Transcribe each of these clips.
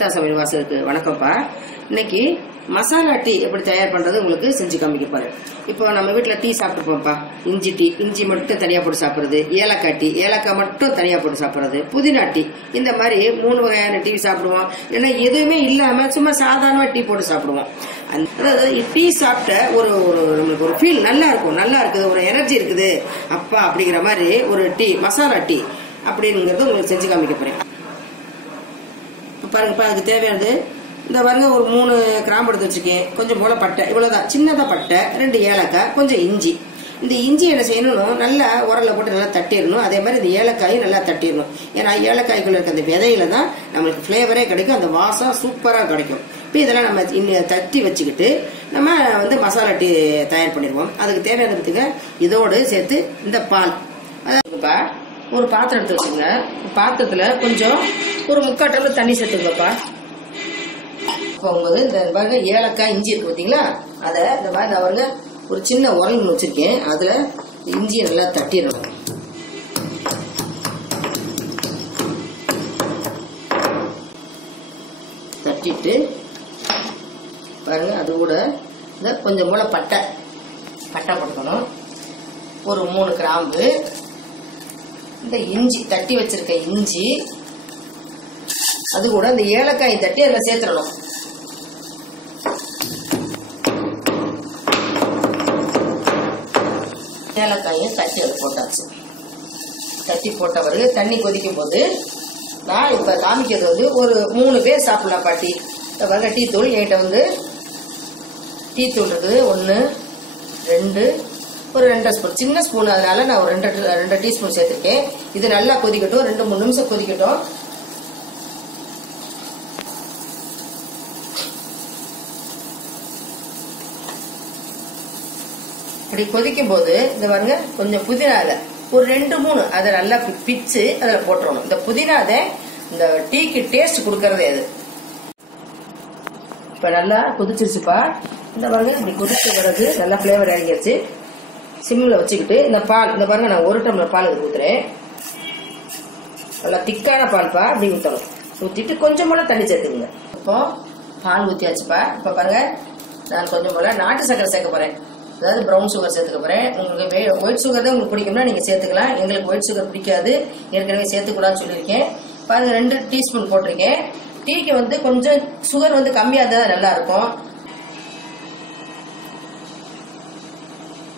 கவிதா சமையல் வாசலுக்கு வணக்கம்ப்பா. இன்னைக்கு மசாலா டீ எப்படி தயார் பண்றது உங்களுக்கு செஞ்சு காமிக்க போறேன். இப்போ நம்ம வீட்டுல டீ சாப்பிட்டுப்போம்ப்பா. இஞ்சி டீ, இஞ்சி மட்டும் தனியா போட்டு சாப்பிடுறது, ஏலக்காய் டீ, ஏலக்காய் மட்டும் தனியா போட்டு சாப்பிடுறது, புதினா டீ, இந்த மாதிரி 3 வகையான டீ சாப்பிடுவோம். ஏன்னா எதுவுமே இல்லாம சும்மா சாதாரணமா டீ போட்டு சாப்பிடுவோம். அதாவது டீ சாப்பிட்ட ஒரு நம்மளுக்கு ஒரு ஃபீல் நல்லா இருக்கும், நல்லா இருக்குது, ஒரு எனர்ஜி இருக்குது அப்பா அப்படிங்கிற மாதிரி ஒரு டீ, மசாலா டீ அப்படிங்கிறது உங்களுக்கு செஞ்சு காமிக்க போறேன். பாருங்கப்பா, அதுக்கு தேவையானது இந்த பாருங்க, ஒரு 3 கிராம்பு எடுத்து வச்சிருக்கேன், கொஞ்சம் போல பட்டை, இவ்வளவுதான், சின்னதா பட்டை, 2 ஏலக்காய், கொஞ்சம் இஞ்சி. இந்த இஞ்சி என்ன செய்யணும், நல்லா உரல்ல போட்டு நல்லா தட்டிடணும். அதே மாதிரி இந்த ஏலக்காயும் நல்லா தட்டிடணும். ஏன்னா ஏலக்காய்க்குள்ள இருக்க அந்த விதையில தான் நம்மளுக்கு பிளேவரே கிடைக்கும், அந்த வாசம் சூப்பரா கிடைக்கும். இப்போ இதெல்லாம் நம்ம தட்டி வச்சுக்கிட்டு நம்ம மசாலா டீ தயார் பண்ணிடுவோம். அதுக்கு தேவையானதுக்கு இதோடு சேர்த்து இந்த பால், அதாவதுப்பா ஒரு பாத்திரம் எடுத்து வச்சுங்க. பாத்திரத்துல கொஞ்சம் ஒரு 3/4 டம்ளர் தண்ணி சேர்த்துக்கப்பா. இப்போ இந்த பாருங்க ஏலக்காய் இஞ்சி இருக்கு பார்த்தீங்களா, அதை இந்த மாதிரி நான் பாருங்க ஒரு சின்ன உரல் வச்சிருக்கேன், அதுல இஞ்சியை நல்லா தட்டிடணும். தட்டிட்டு பாருங்க, அது கூட இந்த கொஞ்சம் போல பட்டை போட்டுக்கணும், ஒரு 3 கிராம்பு, இந்த இஞ்சி தட்டி வச்சிருக்க இஞ்சி, அது கூட இந்த ஏலக்காய் தட்டி அதில் சேர்த்துடணும். ஏலக்காயும் தட்டி அது போட்டாச்சு. தட்டி போட்ட பிறகு தண்ணி கொதிக்கும் போது நான் இப்ப காமிக்கிறது ஒரு 3 பேர் சாப்பிடலாம் பாட்டி. பாருங்க, டீ தூள் என்கிட்ட டீ தூள் இருக்குது, 1 2 ஒரு 2 ஸ்பூன், சின்ன ஸ்பூன், அதனால நான் ஒரு 2 டீஸ்பூன் சேர்த்திருக்கேன். இது நல்லா கொதிக்கட்டும், 2-3 நிமிஷம் கொதிக்கட்டும். இப்படி கொதிக்கும் போது இந்த பாருங்க, கொஞ்சம் புதினா ஒரு 2-3 அதை நல்லா பிச்சு அதுல போட்டுறணும். இந்த புதினா இந்த டீக்கு டேஸ்ட் கொடுக்கறதே அது. இப்ப நல்லா கொதிச்சிருச்சுப்பா. இந்த பாருங்க, இப்படி கொதிச்ச பிறகு நல்லா பிளேவர் இறங்கிருச்சு. சிம்ல வச்சுக்கிட்டு இந்த பால், இந்த பாருங்க நான் 1 டம்ளர் பால் ஊத்துறேன். நல்லா திக்கான பால்ப்பா, அப்படி ஊற்றணும். ஊத்திட்டு கொஞ்சம் போல தண்ணி சேர்த்துக்குங்க. இப்போ பால் ஊத்தியாச்சுப்பா. இப்ப பாருங்க, நான் கொஞ்சம் போல நாட்டு சக்கரை சேர்க்க போறேன், அதாவது ப்ரௌன் சுகர் சேர்த்துக்க போறேன். உங்களுக்கு ஒயிட் சுகர் தான் உங்களுக்கு பிடிக்கும்னா நீங்க சேர்த்துக்கலாம். எங்களுக்கு ஒயிட் சுகர் பிடிக்காது, ஏற்கனவே சேர்த்துக்கூடாதுன்னு சொல்லியிருக்கேன். பாருங்க, 2 டீஸ்பூன் போட்டிருக்கேன். டீக்கு கொஞ்சம் சுகர் கம்மியா தான் நல்லா இருக்கும்.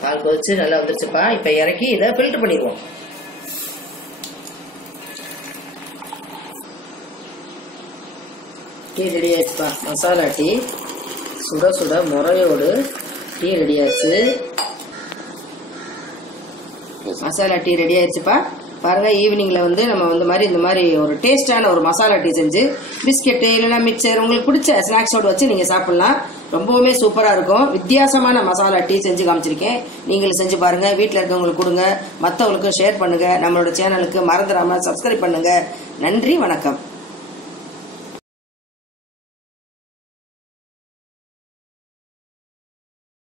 பால் கொதிச்சு நல்லா வந்துருச்சுப்பா. இப்ப இறக்கி இதை ஃபில்டர் பண்ணிடுவோம். டீ ரெடி ஆயிடுச்சுப்பா. மசாலா டீ சுட சுட முறையோடு டீ ரெடி ஆயிடுச்சு. மசாலா டீ ரெடி ஆயிடுச்சுப்பா. பாருங்க, ஈவினிங்ல நம்ம இந்த மாதிரி ஒரு டேஸ்டான ஒரு மசாலா டீ செஞ்சு பிஸ்கெட்டு இல்லைன்னா மிக்சர், உங்களுக்கு பிடிச்ச ஸ்நாக்ஸோட வச்சு நீங்க சாப்பிடலாம். ரொம்பவுமே சூப்பரா இருக்கும். வித்தியாசமான மசாலா டீ செஞ்சு காமிச்சிருக்கேன். நீங்களும் செஞ்சு பாருங்க, வீட்டுல இருக்கவங்களுக்கு கொடுங்க, மற்றவங்களுக்கும் ஷேர் பண்ணுங்க. நம்மளோட சேனலுக்கு மறந்துடாம சப்ஸ்கிரைப் பண்ணுங்க. நன்றி, வணக்கம்.